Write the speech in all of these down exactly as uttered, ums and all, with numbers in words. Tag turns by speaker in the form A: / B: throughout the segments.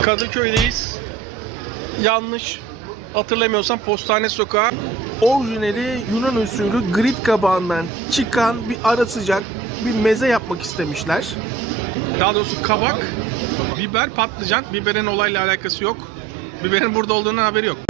A: Kadıköy'deyiz. Yanlış hatırlamıyorsam Postane Sokağı. Orijinali Yunan usulü grit kabağından çıkan bir ara sıcak bir meze yapmak istemişler. Daha doğrusu kabak, biber, patlıcan. Biberin olayla alakası yok. Biberin burada olduğundan haberi yok.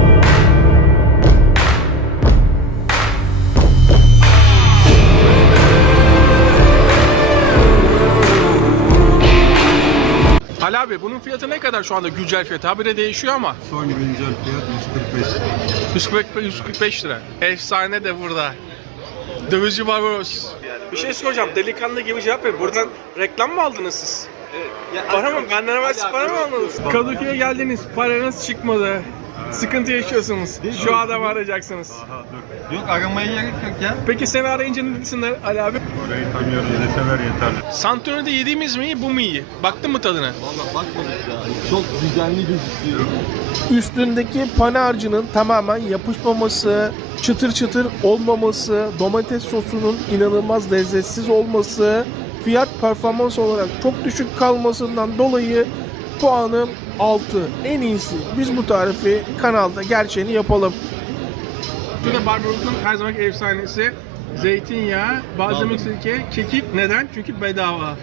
A: Ali abi bunun fiyatı ne kadar şu anda güncel fiyatı? Habire değişiyor ama.
B: Son güncel fiyat yüz kırk beş.
A: yüz kırk beş lira. Efsane de burada. Dövizci Barbaros. Bir şey soracağım. Delikanlı gibi cevap verin. Buradan reklam mı aldınız siz? Evet. Para mı? Benden evvel siz para mı aldınız? Kadıköy'e geldiniz. Paranız çıkmadı. Sıkıntı yaşıyorsunuz. Şu adamı arayacaksınız.
B: Aha dur. Yok aramaya gerek yok ya.
A: Peki seni arayınca ne desinler Ali abi?
B: Orayı tanıyoruz deseler yeterli.
A: Santorini'de yediğimiz mi iyi, bu mu iyi? Baktın mı tadına?
C: Valla bakmadık ya. Çok düzenli gözüküyor.
A: Üstündeki pane harcının tamamen yapışmaması, çıtır çıtır olmaması, domates sosunun inanılmaz lezzetsiz olması, fiyat performans olarak çok düşük kalmasından dolayı puanım altı. En iyisi. Biz bu tarifi kanalda gerçeğini yapalım. Şurada Barbaros'un her zamanki efsanesi. Zeytinyağı, balzamik sirke, kekik. Neden? Çünkü bedava.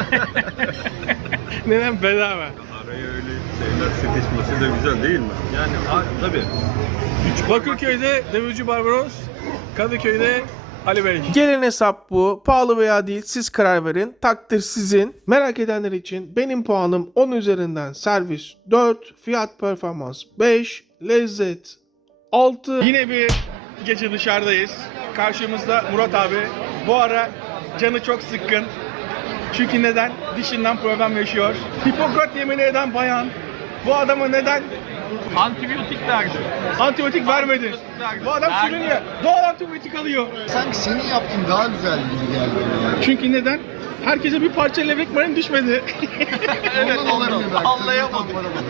A: Neden bedava?
B: Araya öyle şeyler sıkışması da güzel değil mi?
C: Yani ha, tabii.
A: Bakırköy'de Dövücü Barbaros, Kadıköy'de Ali Bey. Gelen hesap bu. Pahalı veya değil siz karar verin. Takdir sizin. Merak edenler için benim puanım on üzerinden servis dört, fiyat performans beş, lezzet altı. Yine bir gece dışarıdayız. Karşımızda Murat abi. Bu ara canı çok sıkkın. Çünkü neden? Dişinden problem yaşıyor. Hipokrat yemini eden bayan bu adamı neden
C: Antibiyotik verdi.
A: antibiyotik vermedi? Bu adam
C: Verdi.
A: sürünüyor. Doğal antibiyotik alıyor.
D: Sanki senin yaptığın daha güzel gibi geldi bana.
A: Çünkü neden? Herkese bir parça levrek marin düşmedi.
D: Evet, olabilir belki.
C: Anlayamadım.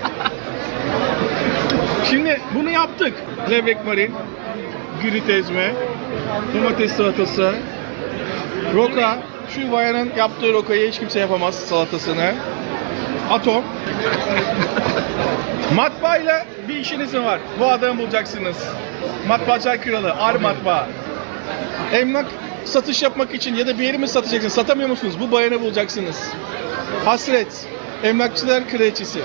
A: Şimdi bunu yaptık. Levrek marin, gürit ezme, domates salatası, roka. Şu bayanın yaptığı rokayı hiç kimse yapamaz salatasını. Atom. Matbaayla bir işiniz mi var? Bu adamı bulacaksınız. Matbaacılar kralı, Ar Matbaa. Emlak satış yapmak için ya da bir yeri mi satacaksınız? Satamıyor musunuz? Bu bayanı bulacaksınız. Hasret. Emlakçılar kraliçesi.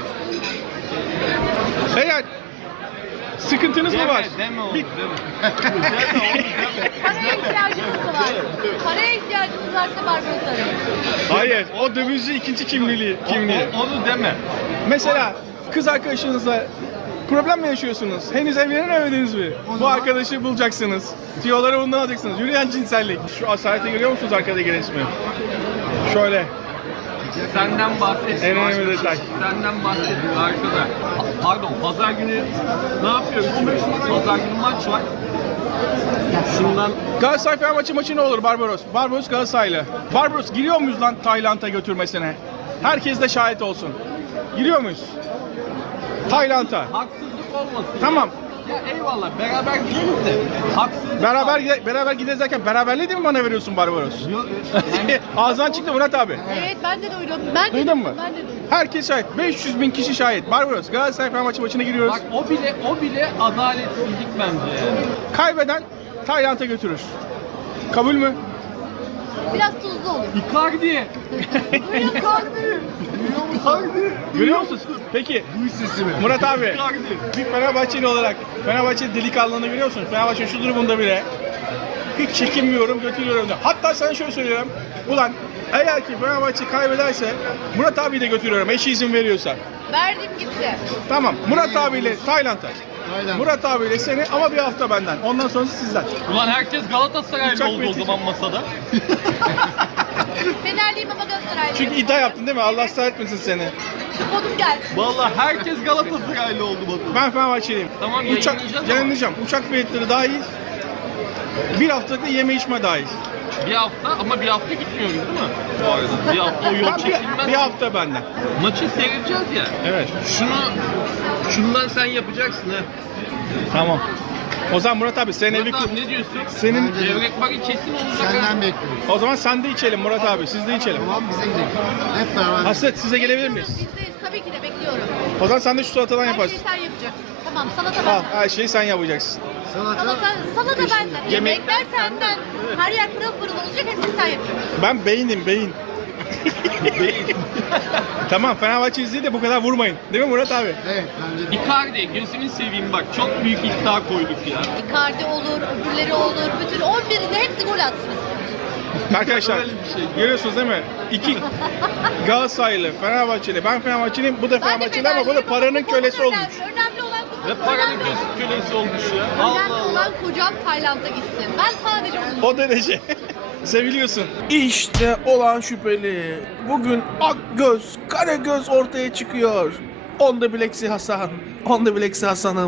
A: Eğer sıkıntınız mı var?
C: Deme oğlum,
A: Bir-
C: deme.
E: Paraya ihtiyacımız var. Paraya ihtiyacımız varsa Barbaros arayın.
A: Hayır, o dövizci ikinci kimliği. kimliği.
C: O- Onu deme.
A: Mesela kız arkadaşınızla problem mi yaşıyorsunuz? Henüz evlenemediniz mi? Bu arkadaşı bulacaksınız. Tiyoları bundan alacaksınız. Yürüyen cinsellik. Şu asaleti görüyor musunuz arkadaki resmi? Şöyle.
C: Senden bahsediyor.
A: En önemli detay.
C: Senden bahsediyor arkada. Pa- Pardon, pazar günü ne yapıyoruz? Pazar günü maç var. Şundan
A: Galatasaray Fenerbahçe maçı ne olur Barbaros? Barbaros Galatasaraylı. Barbaros giriyor muyuz lan Tayland'a götürmesine? Herkes de şahit olsun. Giriyor muyuz? Tayland'a.
C: haksızlık olmasın.
A: Tamam.
C: Ya eyvallah, beraber gideriz de. Haksızlık
A: Beraber gide- beraber gideriz derken beraberliği de mi bana veriyorsun Barbaros?
C: Yok, yani
A: Ağzından çıktı Murat abi.
E: Evet ben de duydum. Ben de
A: Duydun mu?
E: Ben de duydum.
A: Herkes şahit. beş yüz bin kişi şahit. Barbaros Galatasaray Fenerbahçe maçına giriyoruz.
C: bak o bile o bile adaletsizlik bence yani.
A: Kaybeden Tayland'a götürür. Kabul mü?
E: Biraz tuzlu olur.
C: Icardi.
A: Görüyor musunuz? Peki
D: Bu sesi mi?
A: Murat abi
C: Icardi.
A: bir Fenerbahçeli olarak Fenerbahçe delikanlılığını görüyor musun? Fenerbahçe şu durumunda bile hiç çekinmiyorum, götürüyorum da. Hatta sana şöyle söylüyorum. Ulan eğer ki Fenerbahçe kaybederse Murat abi de götürüyorum eşi izin veriyorsa.
E: Verdim gitti.
A: Tamam Murat abiyle Tayland'a.
D: Aynen.
A: Murat abiyle seni ama bir hafta benden. Ondan sonrası sizden.
C: Ulan herkes Galatasaraylı
A: Uçak
C: oldu o
A: biletini-
C: zaman masada.
E: Fenerliyim ama Galatasaraylıyım.
A: Çünkü iddia yaptın değil mi? Allah ıslah etmesin seni.
E: Kodum geldi.
C: Vallahi herkes Galatasaraylı oldu masada.
A: Ben Fenerbahçeliyim.
C: Tamam,
A: Uçak,
C: yayınlayacağız ama.
A: yayınlayacağım. Uçak biletleri dahil. Bir haftalık da yeme içme dahil.
C: Bir hafta ama bir hafta gitmiyoruz değil mi? Bu arada bir hafta o yol
A: Ha,
C: çekilmez.
A: bir, bir hafta benden.
C: Maçı seyredeceğiz ya.
A: Evet.
C: Şunu şundan sen yapacaksın ha.
A: Tamam. O zaman Murat abi sen evi...
C: Murat abi ne diyorsun?
A: Senin...
D: Bence de.
C: Levrek bari kesin olacak.
D: Senden bekliyoruz.
A: O zaman sen de içelim Murat abi. Siz de içelim.
D: Tamam bize gidelim. Hep beraber.
A: Hasret size gelebilir miyiz?
E: Bizdeyiz. Tabii ki de bekliyorum.
A: O zaman sen de şu salatadan
E: Her
A: yaparsın.
E: şeyi sen yapacaksın. Tamam salata
A: Al
E: benden.
A: her şeyi sen yapacaksın.
D: Salata.
E: Salata, salata benden. Yemekler senden. Her yer pırıl pırıl olacak. Hepsini sen yapacaksın.
A: Ben beynim beyin. Tamam Fenerbahçe izleyi de bu kadar vurmayın. Değil mi Murat abi?
D: Evet bence de.
C: Icardi gözünü seveyim bak çok büyük iddia koyduk ya.
E: Icardi olur, öbürleri olur. Bütün on birinde hepsi gol atsın.
A: Arkadaşlar
C: Öyle bir şey.
A: görüyorsunuz değil mi? İki Galatasaraylı, Fenerbahçeli. Ben Fenerbahçeliyim. Bu da
E: Ben de
A: Fenerbahçeli ama bu da
E: Fenerliyim.
A: paranın
E: Bu
A: kölesi
E: önemli.
A: olmuş.
E: Önemli olan kupa.
C: Ve paranın
E: önemli,
C: göz kölesi olmuş ya.
E: önemli
C: Allah Allah.
E: olan kocam Tayland'a gitsin. Ben sadece bunu
A: O derece. Seviliyorsun. İşte olan şüpheli. Bugün Akgöz, Karagöz ortaya çıkıyor. Onda bileksi Hasan. Onda bileksi Hasan'ım.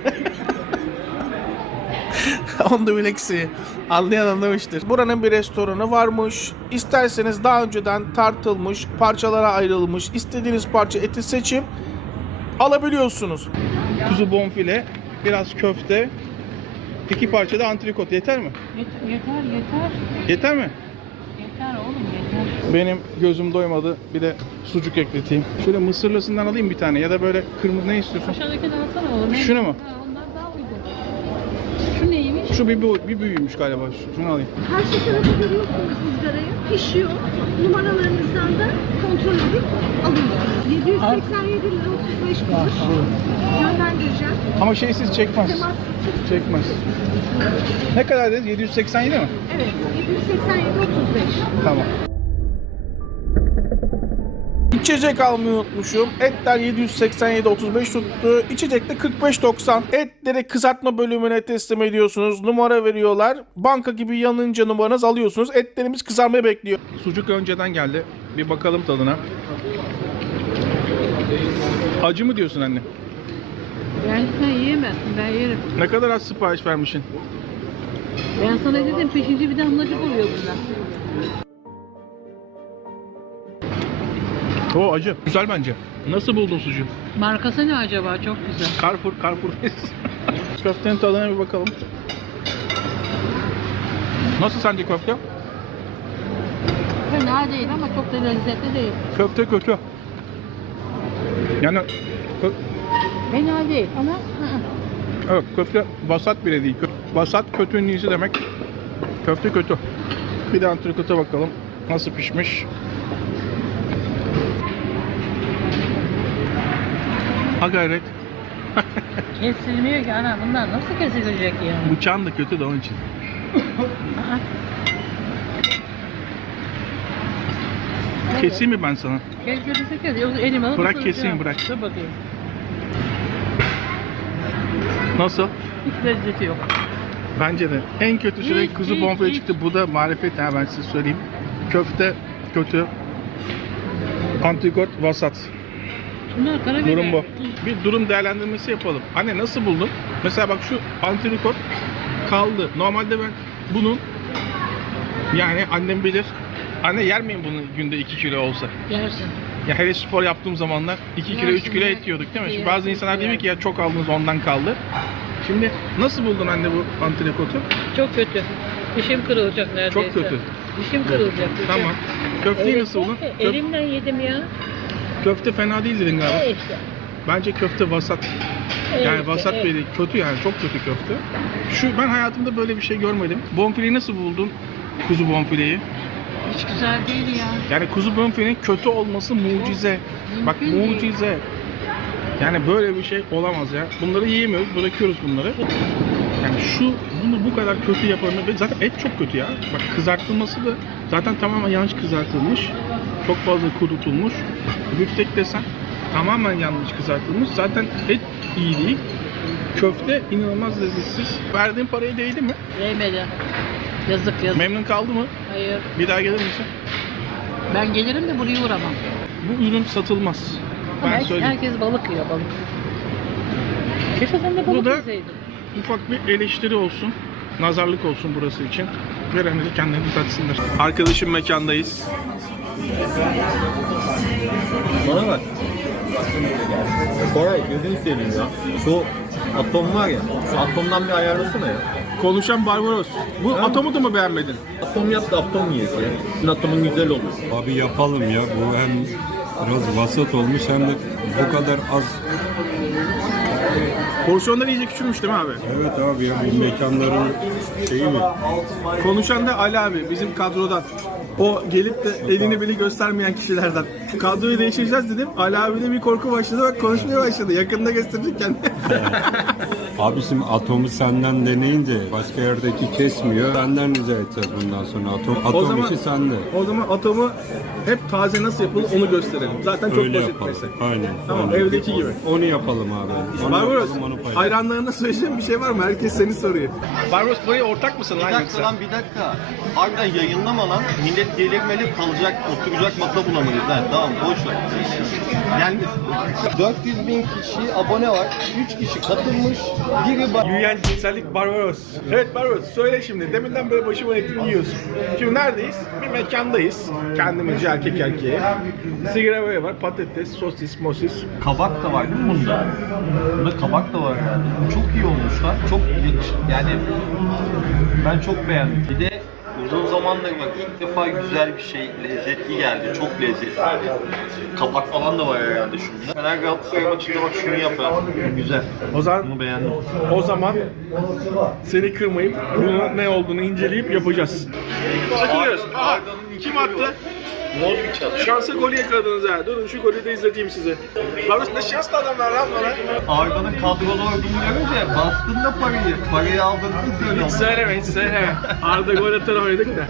A: Onda bileksi. Anlayan anlamıştır. Buranın bir restoranı varmış. İsterseniz daha önceden tartılmış, parçalara ayrılmış, istediğiniz parça eti seçip alabiliyorsunuz. Kuzu bonfile, biraz köfte, iki parça da antrikot yeter mi?
F: Yeter, yeter, yeter.
A: Yeter mi?
F: Yeter oğlum, yeter.
A: Benim gözüm doymadı. Bir de sucuk ekleteyim. Şöyle mısırlısından alayım bir tane ya da böyle kırmızı ne istiyorsun?
F: Aşağıdakini alsana oğlum.
A: Şunu mu?
F: Ha, onlar daha uygun. Şu neymiş?
A: Şu bir, bu- bir büyüğümüş galiba. Şunu alayım.
G: Karşı tarafı görüyorsunuz ızgarayı, pişiyor. Numaralarınızdan da kontrol edip alıyorsunuz. yedi yüz seksen yedi lira otuz beş kuruş göndereceğim.
A: Ama şeysiz çekmez.
G: Temas
A: Çekmez. Ne kadar dediniz? yedi yüz seksen yedi mi?
G: evet, yedi yüz seksen yedi otuz beş.
A: Tamam. İçecek almayı unutmuşum. Etler yedi yüz seksen yedi otuz beş tuttu. İçecek de kırk beş doksan. Etleri kızartma bölümüne teslim ediyorsunuz. Numara veriyorlar. Banka gibi yanınca numaranız alıyorsunuz. Etlerimiz kızarmaya bekliyor. Sucuk önceden geldi. Bir bakalım tadına. Acı mı diyorsun anne?
F: Yani sen yiyemezsin, ben yerim.
A: Ne kadar az sipariş vermişsin?
F: Ben sana dedim, peşinci bir damlacık oluyor bunlar.
A: O acı. Güzel bence. Nasıl buldun sucuğu?
F: Markası ne acaba? Çok güzel.
A: Carrefour, Carrefour. Köftenin tadına bir bakalım. Nasıl sence köfte?
F: Fena değil ama çok da lezzetli değil.
A: Köfte kötü. Yani kö-
F: Fena değil ama... hı hı.
A: evet köfte vasat bile değil. Kö- vasat kötünün iyisi demek. Köfte kötü. Bir de antrikota bakalım. Nasıl pişmiş? Ha gayret.
F: Kesilmiyor ki ana, bunlar nasıl kesilecek yani?
A: Bıçağın da kötü de onun için.
F: Aa,
A: Keseyim mi ben sana?
F: keşke bize kes. Yoksa elime alıp
A: Bırak
F: ısıracağım.
A: keseyim, bırak.
F: Dur bakayım.
A: Nasıl?
F: Hiç lezzeti yok.
A: Bence de. En kötüsü de
F: Hiç,
A: kuzu
F: hiç,
A: bonfile
F: hiç.
A: çıktı. Bu da marifet ha ben size söyleyeyim. Köfte kötü. Antrikot vasat.
F: Bunlar karabiber.
A: Durum bu. Bir durum değerlendirmesi yapalım. Anne nasıl buldun? Mesela bak şu antrikot kaldı. Normalde ben bunun yani annem bilir. Anne yer miyim bunu günde iki kilo olsa?
F: Yersin.
A: Ya hele spor yaptığım zamanlar iki kilo üç
F: Yersin,
A: kilo
F: yer-
A: et yiyorduk değil mi? Şimdi
F: yersin,
A: bazı insanlar diyor ki
F: yersin.
A: ya çok aldınız ondan kaldı. Şimdi nasıl buldun anne bu antrikotu?
F: Çok kötü. Dişim kırılacak neredeyse.
A: Çok kötü.
F: Dişim kırılacak. dişim.
A: Tamam. Köfteyi
F: Evet,
A: nasıl buldun?
F: köfte.
A: Köf-
F: Elimden yedim ya.
A: köfte fena değil dedin galiba.
F: E işte.
A: Bence köfte vasat. Yani
F: Evet,
A: vasat
F: evet.
A: değil, kötü yani çok kötü köfte. Şu ben hayatımda böyle bir şey görmedim. Bonfileyi nasıl buldun? Kuzu bonfileyi.
F: Hiç güzel değil ya.
A: Yani kuzu bonfilenin kötü olması mucize. Bak
F: Mümkün değil.
A: mucize. Yani böyle bir şey olamaz ya. Bunları yiyemiyoruz, bırakıyoruz bunları. Yani şu bunu bu kadar kötü yapanı ve zaten et çok kötü ya. Bak kızartılması da zaten tamamen yanlış kızartılmış. Çok fazla kurutulmuş. Büftek desen tamamen yanlış kızartılmış. Zaten et iyi değil. Köfte inanılmaz lezzetsiz. Verdiğin paraya değdi mi?
F: Değmedi. Yazık yazık.
A: Memnun kaldı mı?
F: Hayır.
A: Bir daha gelir misin?
F: Ben gelirim de buraya uğramam.
A: Bu ürün satılmaz. Ben
F: Ama
A: söyleyeyim.
F: herkes balık yiyor balık. Keşke sen de
A: Bu
F: balık
A: da-
F: yeseydin.
A: Ufak bir eleştiri olsun. Nazarlık olsun burası için. Verenleri kendileri düzeltsinler. Arkadaşım mekandayız.
H: Bana bak. Koray gözünü seveyim ya. Şu
C: Atom var ya. Şu atomdan bir ayarlasana ya.
A: Konuşan Barbaros. Bu atomu da mı beğenmedin?
C: Atom yap da atom yiyek ya. Senin atomun güzel olur.
B: Abi yapalım ya. Bu hem biraz vasat olmuş hem de bu kadar az.
A: Porsiyonlar iyice küçülmüş değil mi abi?
B: Evet abi ya bu mekanların şeyi mi?
A: Konuşan da Ali abi bizim kadrodan. O gelip de elini bile göstermeyen kişilerden. Kadroyu değiştireceğiz dedim. Ali abiyle bir korku başladı. Bak konuşmaya başladı. Yakında gösterecek kendini.
B: Abi şimdi atomu senden deneyince başka yerdeki kesmiyor. Senden rica edeceğiz bundan sonra. Atom, atom
A: zaman-
B: işi sende.
A: O zaman atomu hep taze nasıl yapılır onu gösterelim. Zaten çok
B: Öyle
A: basit
B: yapalım.
A: mesela.
B: Aynen.
A: Tamam,
B: aynen.
A: evdeki gibi.
B: Onu yapalım abi. Onu
A: Barbaros,
B: yapalım, onu paylaşalım.
A: hayranlarına söyleyeceğim bir şey var mı? Herkes seni soruyor. Barbaros buraya ortak mısın lan
H: Bir dakika lan bir dakika. Harbiden yayınlama lan. Millet delirmeli kalacak, oturacak masa bulamayız lan. Tamam boş ver. Yani dört yüz bin kişi abone var. üç kişi katılmış. Biri var.
A: Yürüyen cinsellik Barbaros. Evet Barbaros söyle şimdi. Deminden böyle başımın etini yiyorsun. Şimdi neredeyiz? Bir mekandayız. Kendimizce erkek erkeğe. Sigara böyle var. Patates, sosis, mosis.
H: Kabak da var değil mi bunda? Bunda kabak da var yani. Çok iyi olmuşlar. Çok yakış. Yani ben çok beğendim. Bir de uzun zamandır bak ilk defa güzel bir şey, lezzetli geldi. Çok lezzetli. Kabak falan da var herhalde şunda. Fener Galatasaray maçında bak şunu yapar. Güzel.
A: O zaman
H: Bunu beğendim.
A: o zaman seni kırmayıp bunun ne olduğunu inceleyip yapacağız. Çekiliyoruz. Aha, kim attı? Şansa golü yakaladınız ha. Durun şu golü de izleteyim size. Barbaros ne şanslı adamlar lan bana.
H: Arda'nın kadrolu olduğunu görünce bastın da parayı. Parayı aldığını söyle.
A: Hiç söyleme, hiç söyleme. Arda gol atar oynadık da.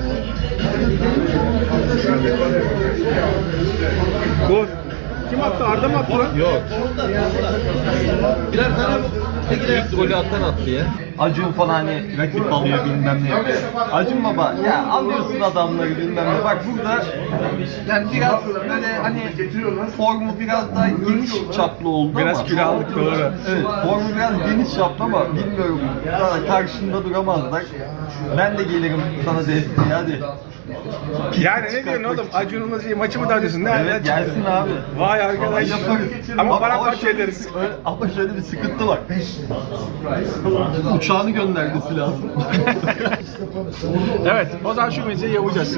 A: Gol. Kim attı? Arda mı attı lan?
H: Yok. Birer tane ilk golü atan attı ya. Acun falan hani rakip alıyor bilmem ne yapıyor. Acun baba ya alıyorsun adamları bilmem ne. Bak burada yani biraz böyle hani formu biraz daha geniş çaplı oldu
A: Biraz
H: ama.
A: kilo aldık doğru.
H: Evet formu biraz geniş çaplı ama bilmiyorum. Sana karşında duramazlar. Ben de gelirim sana desteğe hadi.
A: Yani ne diyorsun oğlum? Acun'un şey, maçı mı dağıtıyorsun? Ne
H: Evet gelsin abi.
A: Vay arkadaş.
H: Yaparız.
A: Ama para
H: Ama
A: parça
H: şöyle-
A: ederiz.
H: Ama şöyle bir sıkıntı var. Uçağını göndermesi lazım.
A: Evet, o zaman şu meceyi yapacağız.